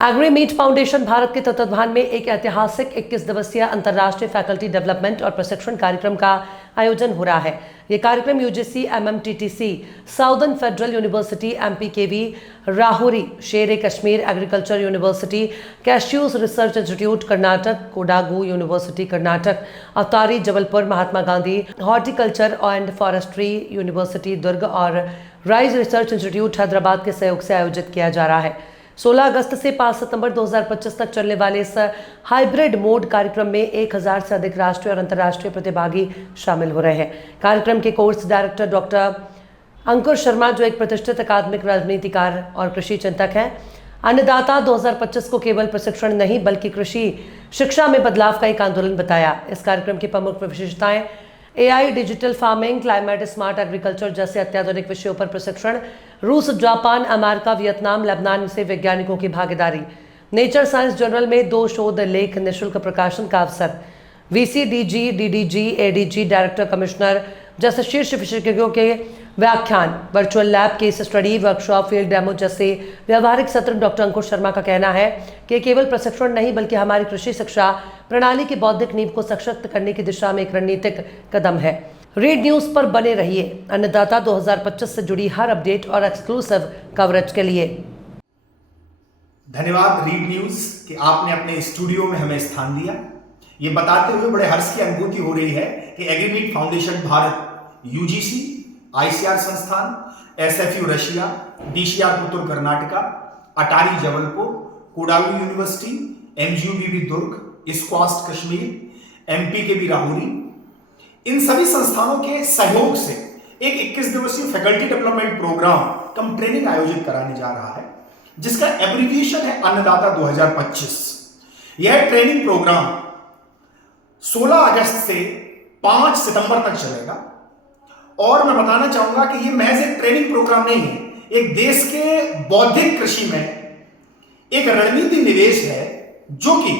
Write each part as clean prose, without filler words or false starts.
Agree Meet Foundation Bharat के तत्वावधान में एक ऐतिहासिक 21 दिवसीय अंतर्राष्ट्रीय फैकल्टी डेवलपमेंट और प्रशिक्षण कार्यक्रम का आयोजन हो रहा है। ये कार्यक्रम UGC, MMTTC, southern federal university, MPKV, Rahuri, Sher e Kashmir agriculture university, cashews research institute Karnataka, Kodagu university Karnataka, अवतारी Jabalpur, Mahatma Gandhi horticulture and forestry university Durg और राइज रिसर्च इंस्टीट्यूट हैदराबाद के सहयोग से आयोजित किया जा रहा है। 16 अगस्त से 5 सितंबर 2025 तक चलने वाले इस हाइब्रिड मोड कार्यक्रम में 1000 से अधिक राष्ट्रीय और अंतर्राष्ट्रीय प्रतिभागी शामिल हो रहे हैं। कार्यक्रम के कोर्स डायरेक्टर डॉक्टर अंकुर शर्मा, जो एक प्रतिष्ठित अकादमिक राजनीतिकार और कृषि चिंतक हैं, अन्नदाता 2025 को केवल प्रशिक्षण नहीं बल्कि कृषि शिक्षा में बदलाव का एक आंदोलन बताया। इस कार्यक्रम की प्रमुख विशेषताएं AI, digital farming, climate smart agriculture जैसे अत्याधुनिक विषयों पर प्रशिक्षण, रूस, जापान, अमेरिका, वियतनाम, लेबनान से वैज्ञानिकों की भागीदारी, नेचर साइंस जर्नल में 2 शोध लेख, निःशुल्क प्रकाशन का अवसर, VCDG, DDG, ADG, director commissioner जैसे शीर्ष विशेषज्ञों के व्याख्यान, virtual lab, case study, workshop, field demo जैसे व्यावहारिक सत्र। डॉक्टर अंकुर शर्मा का कहना है कि केवल प्रशिक्षण नहीं बल्कि हमारी कृषि शिक्षा प्रणाली की बौद्धिक नींव को सशक्त करने की दिशा में एक रणनीतिक कदम है। रीड न्यूज पर बने रहिए अन्नदाता 2025 से जुड़ी हर अपडेट और एक्सक्लूसिव कवरेज के लिए। धन्यवाद रीड न्यूज कि आपने अपने स्टूडियो में हमें स्थान दिया। ये बताते हुए बड़े हर्ष की अनुभूति हो रही है कि Agri Meet Foundation Bharat, UGC, ICR संस्थान, SFU Russia, DCR Puttur Karnataka, ATARI Jabalpur, Kodagu university, MGUBB Durg, SKUAST Kashmir, MPKV Rahuri, इन सभी संस्थानों के सहयोग से एक 21 दिवसीय faculty development programme cum training आयोजित कराने जा रहा है, जिसका एब्रीविएशन है अन्नदाता 2025। यह ट्रेनिंग प्रोग्राम 16 अगस्त से 5 सितंबर तक चलेगा और मैं बताना चाहूंगा कि यह महज एक ट्रेनिंग प्रोग्राम नहीं है, एक देश के बौद्धिक कृषि में एक रणनीति निवेश है जो कि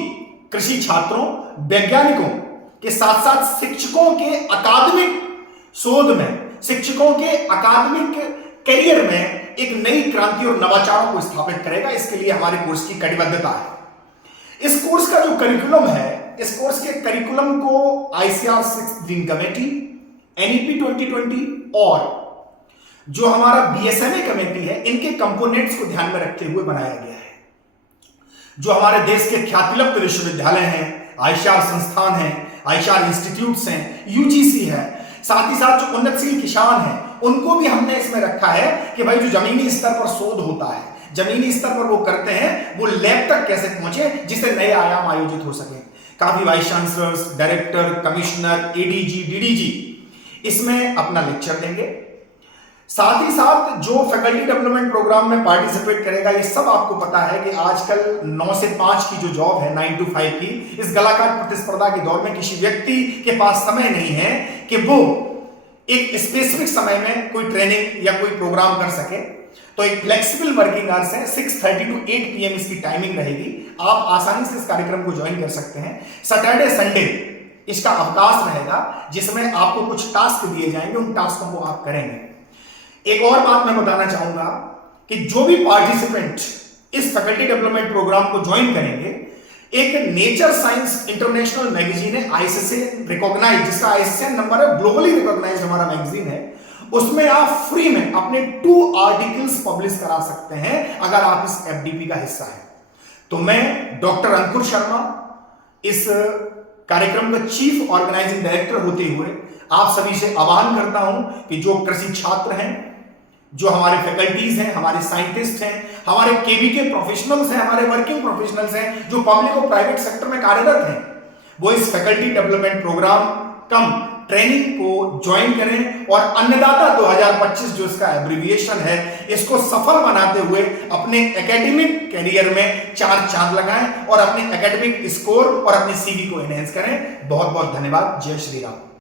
कृषि छात्रों, वैज्ञानिकों के साथ साथ शिक्षकों के अकादमिक शोध में, शिक्षकों के अकादमिक करियर में एक नई क्रांति और नवाचारों को स्थापित करेगा। इसके लिए हमारे कोर्स की कटिबद्धता है। इस कोर्स का जो करिकुलम है, इस कोर्स के करिकुलम को ICR 6th green committee, NEP 2020 और जो हमारा BSMA कमेटी है, इनके कंपोनेंट्स को ध्यान में रखते हुए बनाया गया है। जो हमारे देश के ख्यातिलब्ध विश्वविद्यालय हैं, ICR संस्थान हैं, ICR इंस्टीट्यूट्स हैं, UGC है, साथ ही साथ जो उन्नतशील किसान हैं, उनको भी हमने इसमें रखा है कि भाई जो जमीनी स्तर पर शोध होता है, जमीनी स्तर पर वो करते हैं, वो लैब तक कैसे पहुंचे जिससे नए आयाम आयोजित हो सके। काफी vice chancellors, director, commissioner, ADG, DDG इसमें अपना लेक्चर देंगे। साथ ही साथ जो फैकल्टी डेवलपमेंट प्रोग्राम में पार्टिसिपेट करेगा, ये सब आपको पता है कि आजकल 9 से 5 की जो जॉब है, 9 to 5 की, इस गलाकार प्रतिस्पर्धा के दौर में किसी व्यक्ति के पास समय नहीं है कि वो एक स्पेसिफिक समय में कोई ट्रेनिंग या कोई प्रोग्राम कर सके। तो एक फ्लेक्सिबल वर्किंग आवर्स है, 6:30 to 8 PM इसकी टाइमिंग रहेगी। आप आसानी से इस कार्यक्रम को ज्वाइन कर सकते हैं। सैटरडे संडे इसका अवकाश रहेगा, जिसमें आपको कुछ टास्क दिए जाएंगे, उन टास्कों को आप करेंगे। एक और बात मैं बताना चाहूंगा कि जो भी पार्टिसिपेंट इस फैकल्टी डेवलपमेंट प्रोग्राम को ज्वाइन करेंगे, एक नेचर साइंस इंटरनेशनल मैगजीन है, ISSA रिकॉग्नाइज, जिसका ISSN नंबर है, ग्लोबली रिकॉग्नाइज्ड हमारा मैगजीन है, उसमें आप फ्री में अपने 2 आर्टिकल्स पब्लिश करा सकते हैं अगर आप इस FDP का हिस्सा है। तो मैं डॉक्टर अंकुर शर्मा, इस कार्यक्रम का चीफ ऑर्गेनाइजिंग डायरेक्टर होते हुए आप सभी से आह्वान करता हूं कि जो कृषि छात्र हैं, जो हमारे फैकल्टीज हैं, हमारे साइंटिस्ट हैं, हमारे KVK प्रोफेशनल्स हैं, हमारे वर्किंग प्रोफेशनल्स हैं, जो पब्लिक और प्राइवेट सेक्टर में कार्यरत हैं, वो इस faculty development programme cum training को ज्वाइन करें और अन्नदाता 2025 जो इसका एब्रिविएशन है, इसको सफल बनाते हुए अपने एकेडमिक करियर में 4 चांद लगाएं और अपने एकेडमिक स्कोर और अपने CV को एनहेंस करें। बहुत बहुत धन्यवाद। जय श्री राम।